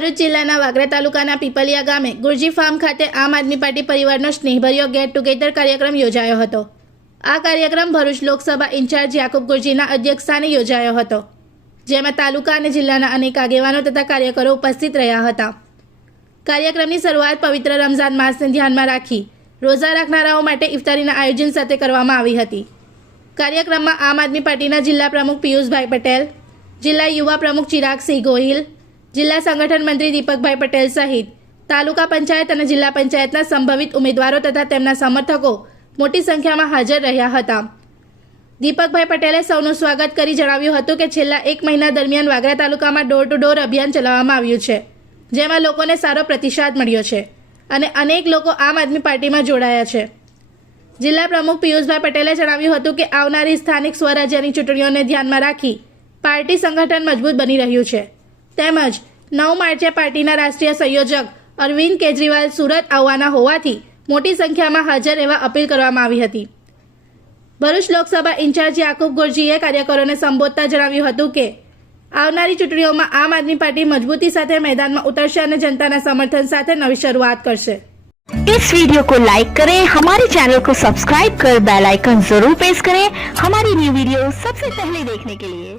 ભરૂચ જિલ્લાના વાગરા તાલુકાના પીપલિયા ગામે ગુરજી ફાર્મ ખાતે આમ આદમી પાર્ટી પરિવારનો સ્નેહભર્યો ગેટ ટુગેધર કાર્યક્રમ યોજાયો હતો। આ કાર્યક્રમ ભરૂચ લોકસભા ઇન્ચાર્જ યાકુબ ગુરજીના અધ્યક્ષસ્થાને યોજાયો હતો, જેમાં તાલુકા અને જિલ્લાના અનેક આગેવાનો તથા કાર્યકરો ઉપસ્થિત રહ્યા હતા। કાર્યક્રમની શરૂઆત પવિત્ર રમઝાન માસને ધ્યાનમાં રાખી રોઝા રાખનારાઓ માટે ઇફતારીના આયોજન સાથે કરવામાં આવી હતી। કાર્યક્રમમાં આમ આદમી પાર્ટીના જિલ્લા પ્રમુખ પિયુષભાઈ પટેલ, જિલ્લા યુવા પ્રમુખ ચિરાગસિંહ ગોહિલ, જિલ્લા સંગઠન મંત્રી દીપકભાઈ પટેલ સહિત તાલુકા પંચાયત અને જિલ્લા પંચાયતના સંભવિત ઉમેદવારો તથા તેમના સમર્થકો મોટી સંખ્યામાં હાજર રહ્યા હતા। દીપકભાઈ પટેલે સૌનું સ્વાગત કરી જણાવ્યું હતું કે છેલ્લા 1 મહિના દરમિયાન વાગરા તાલુકામાં ડોર ટુ ડોર અભિયાન ચલાવવામાં આવ્યું છે, જેમાં લોકોને સારો પ્રતિસાદ મળ્યો છે અને અનેક લોકો આમ આદમી પાર્ટીમાં જોડાયા છે। જિલ્લા પ્રમુખ પિયુષભાઈ પટેલે જણાવ્યું હતું કે આવનારી સ્થાનિક સ્વરાજ્યની ચૂંટણીઓને ધ્યાનમાં રાખી પાર્ટી સંગઠન મજબૂત બની રહ્યું છે, તેમજ 9 માર્ચે પાર્ટીના રાષ્ટ્રીય સંયોજક અરવિંદ કેજરીવાલ સુરત આવવાના હોવાથી મોટી સંખ્યામાં હાજર રહેવા અપીલ કરવામાં આવી હતી। ભરૂચ લોકસભા ઇન્ચાર્જ યાકુબ ગુરજીએ કાર્યકરોને સંબોધતા જણાવ્યું હતું કે આવનારી ચૂંટણીઓમાં આમ આદમી પાર્ટી મજબૂતી સાથે मैदान में उतरશે અને જનતાના સમर्थन સાથે નવી शुरुआत करશે। इस वीडियो को लाइक करें, हमारे चैनल को सब्सक्राइब कर बेल आइकन जरूर प्रेस करें हमारी न्यू वीडियो सबसे पहले देखने के लिए।